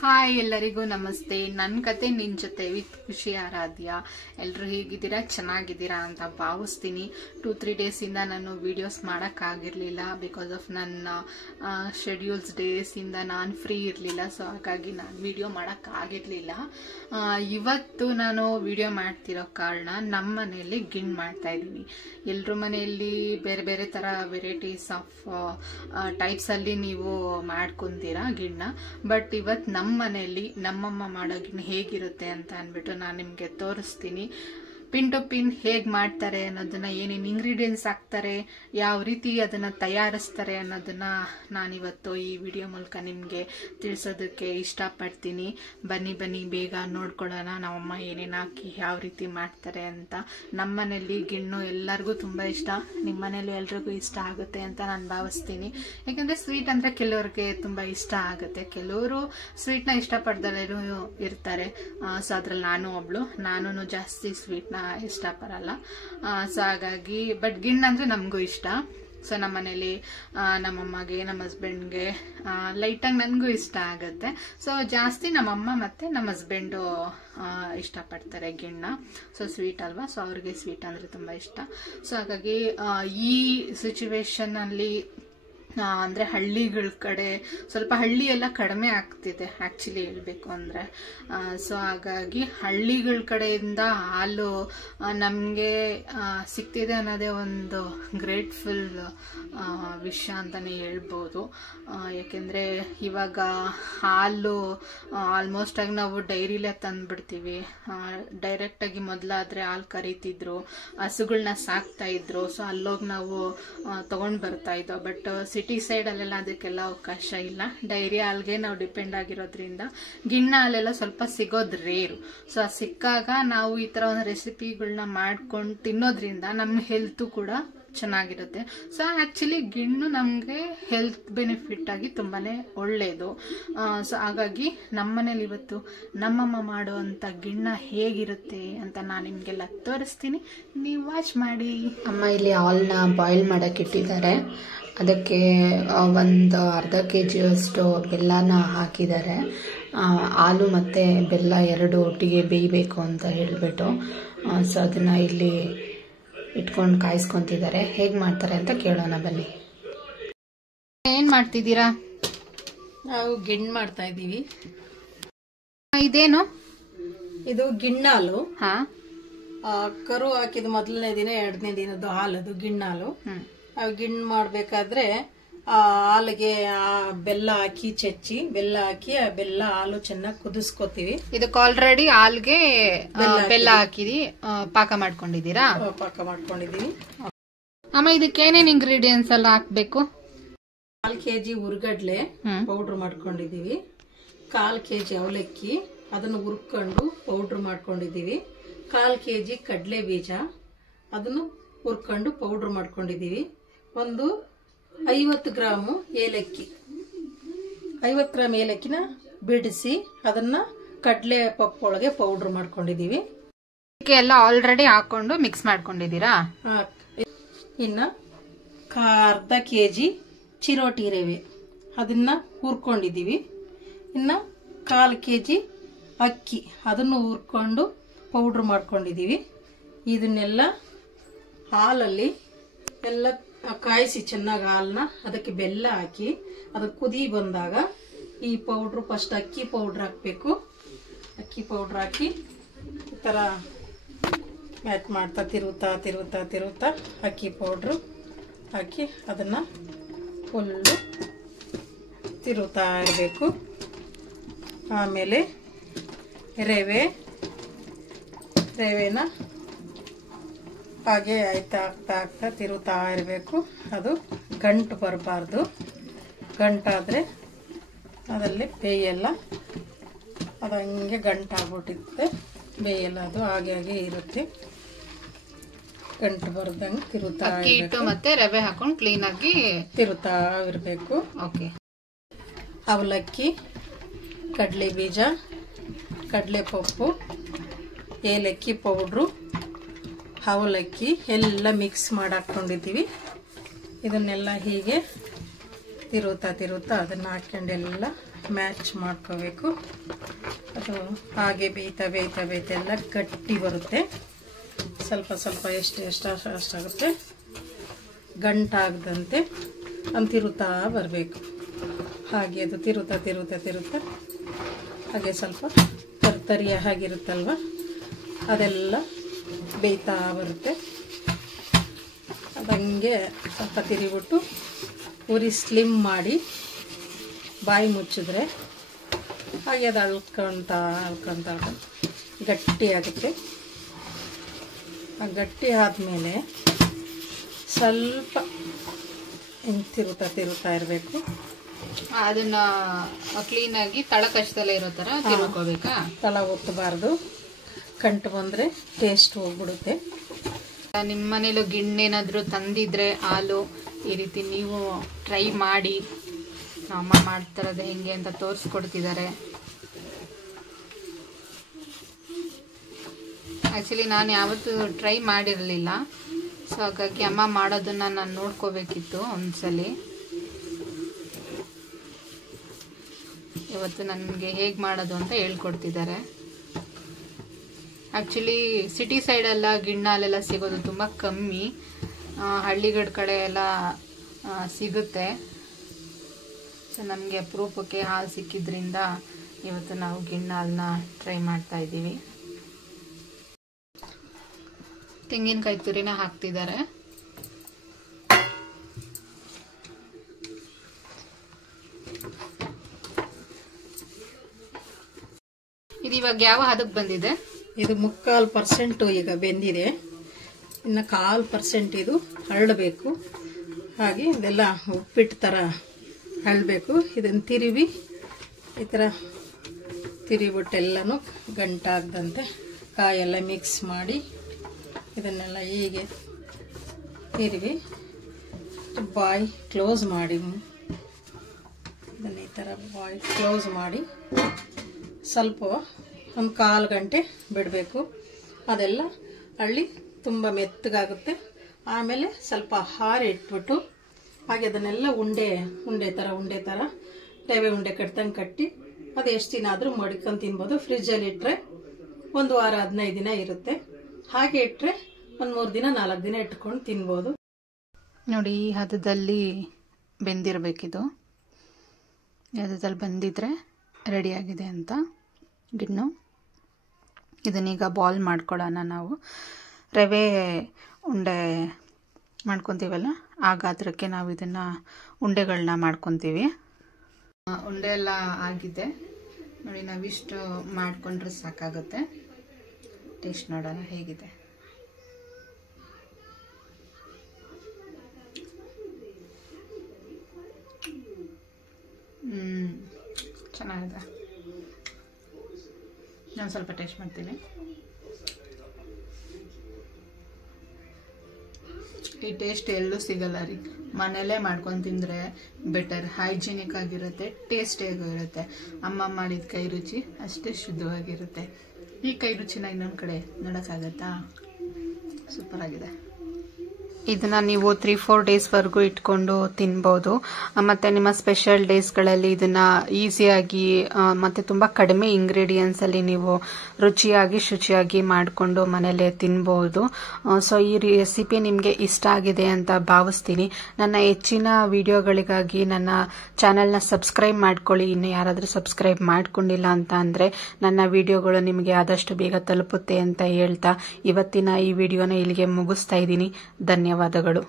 Hi ಎಲ್ಲರಿಗೂ ನಮಸ್ತೆ. ನನ್ನ ಕತೆ ನಿನ್ ಜೊತೆ ವಿತ್ ಖುಷಿ ಆರಾಧ್ಯ. ಎಲ್ಲರೂ ಹೇಗಿದ್ದೀರಾ? ಚೆನ್ನಾಗಿದ್ದೀರಾ ಅಂತ ಭಾವಿಸ್ತೀನಿ. 2-3 ಡೇಸ್ ಇಂದ ನಾನು ವಿಡಿಯೋಸ್ ಮಾಡೋಕ್ಕಾಗಿರ್ಲಿಲ್ಲ. ಬಿಕಾಸ್ ಆಫ್ ನನ್ನ ಶೆಡ್ಯೂಲ್ಸ್ ಡೇಸ್ ಇಂದ ನಾನು ಫ್ರೀ ಇರಲಿಲ್ಲ. ಸೊ ಹಾಗಾಗಿ ನಾನು ವಿಡಿಯೋ ಮಾಡೋಕ್ಕಾಗಿರ್ಲಿಲ್ಲ. ಇವತ್ತು ನಾನು ವಿಡಿಯೋ ಮಾಡ್ತಿರೋ ಕಾರಣ ನಮ್ಮ ಮನೆಯಲ್ಲಿ ಗಿಣ್ ಮಾಡ್ತಾ ಇದ್ದೀನಿ. ಎಲ್ಲರ ಮನೆಯಲ್ಲಿ ಬೇರೆ ಬೇರೆ ಥರ ವೆರೈಟೀಸ್ ಆಫ್ ಟೈಪ್ಸ್ ಅಲ್ಲಿ ನೀವು ಮಾಡ್ಕೊಂತೀರಾ ಗಿಣ್ಣ. ಬಟ್ ಇವತ್ತು ನಮ್ಮ ಮನೆಯಲ್ಲಿ ನಮ್ಮಮ್ಮ ಮಾಡೋ ಗಿಣ್ಣು ಹೇಗಿರುತ್ತೆ ಅಂತ ಅಂದ್ಬಿಟ್ಟು ನಾನು ನಿಮಗೆ ತೋರಿಸ್ತೀನಿ. ಪಿನ್ ಟು ಪಿನ್ ಹೇಗೆ ಮಾಡ್ತಾರೆ ಅನ್ನೋದನ್ನ, ಏನೇನು ಇಂಗ್ರೀಡಿಯೆಂಟ್ಸ್ ಹಾಕ್ತಾರೆ, ಯಾವ ರೀತಿ ಅದನ್ನ ತಯಾರಿಸ್ತಾರೆ ಅನ್ನೋದನ್ನ ನಾನಿವತ್ತು ಈ ವಿಡಿಯೋ ಮೂಲಕ ನಿಮಗೆ ತಿಳಿಸೋದಕ್ಕೆ ಇಷ್ಟಪಡ್ತೀನಿ. ಬನ್ನಿ ಬೇಗ ನೋಡ್ಕೊಳ್ಳೋಣ ನಮ್ಮಮ್ಮ ಏನೇನು ಹಾಕಿ ಯಾವ ರೀತಿ ಮಾಡ್ತಾರೆ ಅಂತ. ನಮ್ಮ ಮನೇಲಿ ಗಿಣ್ಣು ಎಲ್ಲರಿಗೂ ತುಂಬ ಇಷ್ಟ. ನಿಮ್ಮ ಮನೇಲಿ ಎಲ್ರಿಗೂ ಇಷ್ಟ ಆಗುತ್ತೆ ಅಂತ ನಾನು ಭಾವಿಸ್ತೀನಿ. ಯಾಕಂದರೆ ಸ್ವೀಟ್ ಅಂದರೆ ಕೆಲವ್ರಿಗೆ ತುಂಬ ಇಷ್ಟ ಆಗುತ್ತೆ, ಕೆಲವರು ಸ್ವೀಟ್ನ ಇಷ್ಟಪಡ್ದಲ್ಲೂ ಇರ್ತಾರೆ. ಸೊ ಅದ್ರಲ್ಲಿ ನಾನು ಒಬ್ಳು. ನಾನು ಜಾಸ್ತಿ ಸ್ವೀಟ್ನ ಇಷ್ಟಪಡಲ್ಲ. ಸೊ ಹಾಗಾಗಿ ಬಟ್ ಗಿಣ್ಣು ಅಂದರೆ ನಮಗೂ ಇಷ್ಟ. ಸೊ ನಮ್ಮ ಮನೇಲಿ ನಮ್ಮಮ್ಮಗೆ, ನಮ್ಮ ಹಸ್ಬೆಂಡ್ಗೆ, ಲೈಟಾಗಿ ನನಗೂ ಇಷ್ಟ ಆಗುತ್ತೆ. ಸೊ ಜಾಸ್ತಿ ನಮ್ಮಮ್ಮ ಮತ್ತು ನಮ್ಮ ಹಸ್ಬೆಂಡು ಇಷ್ಟಪಡ್ತಾರೆ ಗಿಣ್ಣ. ಸೊ ಸ್ವೀಟ್ ಅಲ್ವಾ, ಸೊ ಅವ್ರಿಗೆ ಸ್ವೀಟ್ ಅಂದರೆ ತುಂಬ ಇಷ್ಟ. ಸೊ ಹಾಗಾಗಿ ಈ ಸಿಚುವೇಶನಲ್ಲಿ ಅಂದರೆ ಹಳ್ಳಿಗಳ ಕಡೆ ಸ್ವಲ್ಪ ಹಳ್ಳಿ ಎಲ್ಲ ಕಡಿಮೆ ಆಗ್ತಿದೆ ಆ್ಯಕ್ಚುಲಿ ಹೇಳಬೇಕು ಅಂದರೆ. ಸೊ ಹಾಗಾಗಿ ಹಳ್ಳಿಗಳ ಕಡೆಯಿಂದ ಹಾಲು ನಮಗೆ ಸಿಗ್ತಿದೆ ಅನ್ನೋದೇ ಒಂದು ಗ್ರೇಟ್ಫುಲ್ ವಿಷಯ ಅಂತಲೇ ಹೇಳ್ಬೋದು. ಯಾಕೆಂದರೆ ಇವಾಗ ಹಾಲು ಆಲ್ಮೋಸ್ಟ್ ಆಗಿ ನಾವು ಡೈರಿಲೇ ತಂದುಬಿಡ್ತೀವಿ. ಡೈರೆಕ್ಟಾಗಿ ಮೊದಲಾದರೆ ಹಾಲು ಕರೀತಿದ್ರು, ಹಸುಗಳನ್ನ ಸಾಕ್ತಾ ಇದ್ರು. ಸೊ ಅಲ್ಲೋಗಿ ನಾವು ತೊಗೊಂಡು ಬರ್ತಾ ಇದ್ದೋ. ಬಟ್ ಸಿಟಿ ಸೈಡಲ್ಲೆಲ್ಲ ಅದಕ್ಕೆಲ್ಲ ಅವಕಾಶ ಇಲ್ಲ. ಡೈರಿ ಹಾಲ್ಗೆ ನಾವು ಡಿಪೆಂಡ್ ಆಗಿರೋದ್ರಿಂದ ಗಿಣ್ಣ ಹಾಲೆಲ್ಲ ಸ್ವಲ್ಪ ಸಿಗೋದು ರೇರು. ಸೊ ಸಿಕ್ಕಾಗ ನಾವು ಈ ಥರ ಒಂದು ರೆಸಿಪಿಗಳನ್ನ ಮಾಡ್ಕೊಂಡು ತಿನ್ನೋದ್ರಿಂದ ನಮ್ಮ ಹೆಲ್ತು ಕೂಡ ಚೆನ್ನಾಗಿರುತ್ತೆ. ಸೊ ಆ್ಯಕ್ಚುಲಿ ಗಿಣ್ಣು ನಮಗೆ ಹೆಲ್ತ್ ಬೆನಿಫಿಟ್ ಆಗಿ ತುಂಬಾ ಒಳ್ಳೆಯದು. ಸೊ ಹಾಗಾಗಿ ನಮ್ಮನೇಲಿ ಇವತ್ತು ನಮ್ಮಮ್ಮ ಮಾಡುವಂಥ ಗಿಣ್ಣ ಹೇಗಿರುತ್ತೆ ಅಂತ ನಾನು ನಿಮಗೆಲ್ಲ ತೋರಿಸ್ತೀನಿ. ನೀವು ವಾಚ್ ಮಾಡಿ. ಅಮ್ಮ ಇಲ್ಲಿ ಹಾಲನ್ನ ಬಾಯ್ಲ್ ಮಾಡೋಕ್ಕೆ ಇಟ್ಟಿದ್ದಾರೆ. ಅದಕ್ಕೆ ಒಂದು ಅರ್ಧ kg ಬೆಲ್ಲನ ಹಾಕಿದ್ದಾರೆ. ಹಾಲು ಮತ್ತು ಬೆಲ್ಲ ಎರಡು ಒಟ್ಟಿಗೆ ಬೇಯಬೇಕು ಅಂತ ಹೇಳಿಬಿಟ್ಟು ಸೊ ಅದನ್ನು ಇಲ್ಲಿ ಇಟ್ಕೊಂಡು ಕಾಯಿಸ್ಕೊತಿದ್ದಾರೆ. ಹೇಗೆ ಮಾಡ್ತಾರೆ ಅಂತ ಕೇಳೋಣ ಬನ್ನಿ. ಏನು ಮಾಡ್ತಿದ್ದೀರಾ? ನಾವು ಗಿಣ್ಣು ಮಾಡ್ತಾ ಇದ್ದೀವಿ. ಇದೇನು? ಇದು ಗಿಣ್ಣಾಲು. ಹಾ, ಕರು ಹಾಕಿದ ಮೊದಲನೇ ದಿನ 2ನೇ ದಿನದ್ದು ಹಾಲದು ಗಿಣ್ಣಾಲು. ಗಿಣ್ಣು ಮಾಡಬೇಕಾದ್ರೆ ಆ ಹಾಲಿಗೆ ಬೆಲ್ಲ ಹಾಕಿ ಚಚ್ಚಿ, ಬೆಲ್ಲ ಹಾಕಿ ಆ ಬೆಲ್ಲ ಹಾಲು ಚೆನ್ನಾಗಿ ಕುದಿಸ್ಕೋತೀವಿ. ಇದಕ್ಕೆ ಆಲ್ರೆಡಿ ಹಾಲ್ಗೆ ಬೆಲ್ಲ ಹಾಕಿದಿ ಪಾಕ ಮಾಡ್ಕೊಂಡಿದ್ದೀರಾ? ಪಾಕ ಮಾಡ್ಕೊಂಡಿದೀವಿ. ಅಮ್ಮ ಇದಕ್ಕೆ ಏನೇನು ಇಂಗ್ರೀಡಿಯೆಂಟ್ಸ್ ಎಲ್ಲ ಹಾಕ್ಬೇಕು? 4 kg ಹುರ್ಗಡ್ಲೆ ಪೌಡ್ರ್ ಮಾಡ್ಕೊಂಡಿದೀವಿ. 1/4 kg ಅವಲಕ್ಕಿ, ಅದನ್ನು ಹುರ್ಕೊಂಡು ಪೌಡ್ರ್ ಮಾಡ್ಕೊಂಡಿದೀವಿ. 1/4 kg ಕಡಲೆ ಬೀಜ, ಅದನ್ನು ಹುರ್ಕೊಂಡು ಪೌಡ್ರ್ ಮಾಡ್ಕೊಂಡಿದೀವಿ. ಒಂದು 50 ಗ್ರಾಮು ಏಲಕ್ಕಿ, 50 ಗ್ರಾಮ್ ಏಲಕ್ಕಿನ ಬಿಡಿಸಿ ಅದನ್ನ ಕಡಲೆ ಪಪ್ಪೊಳಗೆ ಪೌಡ್ರ್ ಮಾಡ್ಕೊಂಡಿದೀವಿ. ಎಲ್ಲ ಆಲ್ರೆಡಿ ಹಾಕೊಂಡು ಮಿಕ್ಸ್ ಮಾಡ್ಕೊಂಡಿದ್ದೀರಾ? ಇನ್ನ ಅರ್ಧ kg ಚಿರೋಟಿ ರವೆ, ಅದನ್ನ ಹುರ್ಕೊಂಡಿದೀವಿ. ಇನ್ನ 1/4 kg ಅಕ್ಕಿ, ಅದನ್ನು ಹುರ್ಕೊಂಡು ಪೌಡ್ರ್ ಮಾಡ್ಕೊಂಡಿದೀವಿ. ಇದನ್ನೆಲ್ಲ ಹಾಲಲ್ಲಿ ಎಲ್ಲ ಕಾಯಿಸಿ ಚೆನ್ನಾಗಿ ಹಾಲನ್ನ, ಅದಕ್ಕೆ ಬೆಲ್ಲ ಹಾಕಿ ಅದು ಕುದಿ ಬಂದಾಗ ಈ ಪೌಡ್ರು ಫಸ್ಟ್ ಅಕ್ಕಿ ಪೌಡ್ರ್ ಹಾಕಬೇಕು. ಅಕ್ಕಿ ಪೌಡ್ರ್ ಹಾಕಿ ಈ ಥರ ಮ್ಯಾಚ್ ಮಾಡ್ತಾ ತಿರುತ್ತಾ ಅಕ್ಕಿ ಪೌಡ್ರು ಹಾಕಿ ಅದನ್ನು ಫುಲ್ಲು ತಿರುತ್ತಾ ಇರಬೇಕು. ಆಮೇಲೆ ರವೆನ ಹಾಗೆ ಆಗ್ತಾ ತಿರುತ್ತಾ ಇರಬೇಕು. ಅದು ಗಂಟು ಬರಬಾರ್ದು. ಗಂಟಾದರೆ ಅದರಲ್ಲಿ ಬೇಯಲ್ಲ. ಅದು ಹಂಗೆ ಗಂಟಾಗ್ಬಿಟ್ಟಿರುತ್ತೆ, ಬೇಯಲ್ಲ. ಅದು ಹಾಗೆ ಇರುತ್ತೆ. ಗಂಟು ಬರ್ದಂಗೆ ತಿರುತ್ತಾ ಇಟ್ಟು ಮತ್ತೆ ರವೆ ಹಾಕೊಂಡು ಕ್ಲೀನ್ ಆಗಿ ತಿರುತ್ತಾ ಇರಬೇಕು. ಓಕೆ. ಅವಲಕ್ಕಿ, ಕಡಲೆ ಬೀಜ, ಕಡಲೆ ಪಪ್ಪು, ಏಲಕ್ಕಿ ಪೌಡ್ರು, ಅವಲಕ್ಕಿ ಎಲ್ಲ ಮಿಕ್ಸ್ ಮಾಡಿ ಹಾಕ್ಕೊಂಡಿದ್ದೀವಿ. ಇದನ್ನೆಲ್ಲ ಹೀಗೆ ತಿರುತ್ತಾ ಅದನ್ನು ಹಾಕ್ಕೊಂಡೆಲ್ಲ ಮ್ಯಾಚ್ ಮಾಡ್ಕೋಬೇಕು. ಅದು ಹಾಗೆ ಬೇಯ್ತಾ ಬೇಯ್ತಾ ಬೇಯ್ತಾ ಎಲ್ಲ ಗಟ್ಟಿ ಬರುತ್ತೆ. ಸ್ವಲ್ಪ ಸ್ವಲ್ಪ ಎಷ್ಟಾಗುತ್ತೆ ಗಂಟಾಗದಂತೆ ತಿರುತ್ತಾ ಬರಬೇಕು. ಹಾಗೆ ಅದು ತಿರುತ್ತಾ ಹಾಗೆ ಸ್ವಲ್ಪ ತರಿಯ ಹಾಗಿರುತ್ತಲ್ವ ಅದೆಲ್ಲ ಬೇಯ್ತಾ ಬರುತ್ತೆ. ಅದಂಗೆ ಸ್ವಲ್ಪ ತಿರುಗಿಬಿಟ್ಟು ಉರಿ ಸ್ಲಿಮ್ ಮಾಡಿ ಬಾಯಿ ಮುಚ್ಚಿದ್ರೆ ಹಾಗೆ ಅದು ಅಳ್ಕೊಂತ ಗಟ್ಟಿ ಆಗುತ್ತೆ. ಆ ಗಟ್ಟಿ ಆದಮೇಲೆ ಸ್ವಲ್ಪ ತಿರುತ್ತಾ ಇರಬೇಕು. ಅದನ್ನ ಕ್ಲೀನಾಗಿ ತಳ ಕಷ್ಟದಲ್ಲೇ ಇರೋ ಥರ ತಿರುಕೋಬೇಕಾ? ತಳ ಒತ್ತಬಾರ್ದು, ಕಂಟು ಬಂದರೆ ಟೇಸ್ಟ್ ಹೋಗ್ಬಿಡುತ್ತೆ. ನಿಮ್ಮ ಮನೇಲೂ ಗಿಣ್ಣೇನಾದರೂ ತಂದಿದ್ರೆ ಹಾಲು ಈ ರೀತಿ ನೀವು ಟ್ರೈ ಮಾಡಿ. ಅಮ್ಮ ಮಾಡ್ತಿರೋದು ಹೆಂಗೆ ಅಂತ ತೋರಿಸ್ಕೊಡ್ತಿದ್ದಾರೆ. ಆ್ಯಕ್ಚುಲಿ ನಾನು ಯಾವತ್ತೂ ಟ್ರೈ ಮಾಡಿರಲಿಲ್ಲ, ಸೊ ಹಾಗಾಗಿ ಅಮ್ಮ ಮಾಡೋದನ್ನು ನಾನು ನೋಡ್ಕೋಬೇಕಿತ್ತು ಒಂದ್ಸಲಿ. ಇವತ್ತು ನನಗೆ ಹೇಗೆ ಮಾಡೋದು ಅಂತ ಹೇಳ್ಕೊಡ್ತಿದ್ದಾರೆ. ಆ್ಯಕ್ಚುಲಿ ಸಿಟಿ ಸೈಡೆಲ್ಲ ಗಿಣ್ಣ ಹಾಲೆಲ್ಲ ಸಿಗೋದು ತುಂಬ ಕಮ್ಮಿ, ಹಳ್ಳಿಗಳ ಕಡೆ ಎಲ್ಲ ಸಿಗುತ್ತೆ. ಸೊ ನಮಗೆ ಅಪರೂಪಕ್ಕೆ ಹಾಲು ಸಿಕ್ಕಿದ್ರಿಂದ ಇವತ್ತು ನಾವು ಗಿಣ್ಣ ಹಾಲನ್ನ ಟ್ರೈ ಮಾಡ್ತಾ ಇದ್ದೀವಿ. ತೆಂಗಿನಕಾಯಿ ತುರಿನ ಹಾಕ್ತಿದ್ದಾರೆ. ಇದು ಇವಾಗ ಯಾವ ಹದಕ್ಕೆ ಬಂದಿದೆ? ಇದು 3/4% ಈಗ ಬೆಂದಿದೆ. ಇನ್ನು 1/4% ಇದು ಹರಳಬೇಕು. ಹಾಗೆ ಇದೆಲ್ಲ ಉಪ್ಪಿಟ್ಟು ಥರ ಹರಳಬೇಕು. ಇದನ್ನು ತಿರುವಿ ಈ ಥರ ತಿರುವಿಬಿಟ್ಟೆಲ್ಲನೂ ಗಂಟಾಗದಂತೆ ಕಾಯೆಲ್ಲ ಮಿಕ್ಸ್ ಮಾಡಿ ಇದನ್ನೆಲ್ಲ ಹೀಗೆ ತಿರುವಿ ಬಾಯಿ ಕ್ಲೋಸ್ ಮಾಡಿ, ಇದನ್ನು ಈ ಥರ ಬಾಯಿ ಕ್ಲೋಸ್ ಮಾಡಿ ಸ್ವಲ್ಪ ಒಂದು 1/4 ಗಂಟೆ ಬಿಡಬೇಕು. ಅದೆಲ್ಲ ಹಳ್ಳಿ ತುಂಬ ಮೆತ್ತಗಾಗುತ್ತೆ. ಆಮೇಲೆ ಸ್ವಲ್ಪ ಹಾರಿ ಇಟ್ಬಿಟ್ಟು ಹಾಗೆ ಅದನ್ನೆಲ್ಲ ಉಂಡೆ ಥರ ರವೆ ಉಂಡೆ ಕಟ್ದಂಗೆ ಕಟ್ಟಿ ಅದು ಎಷ್ಟು ದಿನ ಆದರೂ ಮಡ್ಕೊಂಡು ತಿನ್ಬೋದು. ಫ್ರಿಜ್ಜಲ್ಲಿ ಇಟ್ಟರೆ 1 ವಾರ 15 ದಿನ ಇರುತ್ತೆ. ಹಾಗೆ ಇಟ್ಟರೆ ಒಂದು 3 ದಿನ 4 ದಿನ ಇಟ್ಕೊಂಡು ತಿನ್ಬೋದು. ನೋಡಿ, ಈ ಹದದಲ್ಲಿ ಬೆಂದಿರಬೇಕಿದು. ಈ ಹದದಲ್ಲಿ ಬಂದಿದ್ರೆ ರೆಡಿಯಾಗಿದೆ ಅಂತ ಗಿಣ್ಣು. ಇದನ್ನೀಗ ಬಾಲ್ ಮಾಡ್ಕೊಳ್ಳೋಣ. ನಾವು ರವೆ ಉಂಡೆ ಮಾಡ್ಕೊತೀವಲ್ಲ ಆ ಗಾತ್ರಕ್ಕೆ ನಾವು ಇದನ್ನು ಉಂಡೆಗಳನ್ನ ಮಾಡ್ಕೊತೀವಿ. ಉಂಡೆ ಎಲ್ಲ ಆಗಿದೆ ನೋಡಿ. ನಾವಿಷ್ಟು ಮಾಡಿಕೊಂಡ್ರೆ ಸಾಕಾಗುತ್ತೆ. ಟೇಸ್ಟ್ ನೋಡೋಣ ಹೇಗಿದೆ. ಚೆನ್ನಾಗಿದೆ. ನಾನು ಸ್ವಲ್ಪ ಟೇಸ್ಟ್ ಮಾಡ್ತೀನಿ. ಈ ಟೇಸ್ಟ್ ಎಲ್ಲೂ ಸಿಗಲ್ಲ ರೀ. ಮನೆಯಲ್ಲೇ ಮಾಡ್ಕೊಂಡು ತಿಂದರೆ ಬೆಟರ್, ಹೈಜಿನಿಕ್ ಆಗಿರುತ್ತೆ, ಟೇಸ್ಟಿಯಾಗೂ ಇರುತ್ತೆ. ಅಮ್ಮ ಮಾಡಿದ ಕೈ ರುಚಿ ಅಷ್ಟೇ ಶುದ್ಧವಾಗಿರುತ್ತೆ. ಈ ಕೈ ರುಚಿನ ಇನ್ನೊಂದು ಕಡೆ ನೋಡೋಕ್ಕಾಗತ್ತಾ? ಸೂಪರ್ ಆಗಿದೆ. ಇದನ್ನು ನೀವು 3-4 ಡೇಸ್ವರೆಗೂ ಇಟ್ಕೊಂಡು ತಿನ್ಬೋದು. ಮತ್ತು ನಿಮ್ಮ ಸ್ಪೆಷಲ್ ಡೇಸ್ಗಳಲ್ಲಿ ಇದನ್ನು ಈಸಿಯಾಗಿ ಮತ್ತು ತುಂಬ ಕಡಿಮೆ ಇಂಗ್ರೀಡಿಯೆಂಟ್ಸಲ್ಲಿ ನೀವು ರುಚಿಯಾಗಿ ಶುಚಿಯಾಗಿ ಮಾಡಿಕೊಂಡು ಮನೆಯಲ್ಲೇ ತಿನ್ಬೋದು. ಸೊ ಈ ರೆಸಿಪಿ ನಿಮಗೆ ಇಷ್ಟ ಆಗಿದೆ ಅಂತ ಭಾವಿಸ್ತೀನಿ. ನನ್ನ ಹೆಚ್ಚಿನ ವಿಡಿಯೋಗಳಿಗಾಗಿ ನನ್ನ ಚಾನಲ್ನ ಸಬ್ಸ್ಕ್ರೈಬ್ ಮಾಡ್ಕೊಳ್ಳಿ. ಇನ್ನು ಯಾರಾದರೂ ಸಬ್ಸ್ಕ್ರೈಬ್ ಮಾಡ್ಕೊಂಡಿಲ್ಲ ಅಂತ ಅಂದರೆ ನನ್ನ ವಿಡಿಯೋಗಳು ನಿಮಗೆ ಆದಷ್ಟು ಬೇಗ ತಲುಪುತ್ತೆ ಅಂತ ಹೇಳ್ತಾ ಇವತ್ತಿನ ಈ ವಿಡಿಯೋನ ಇಲ್ಲಿಗೆ ಮುಗಿಸ್ತಾ ಇದ್ದೀನಿ. ಧನ್ಯವಾದಗಳು.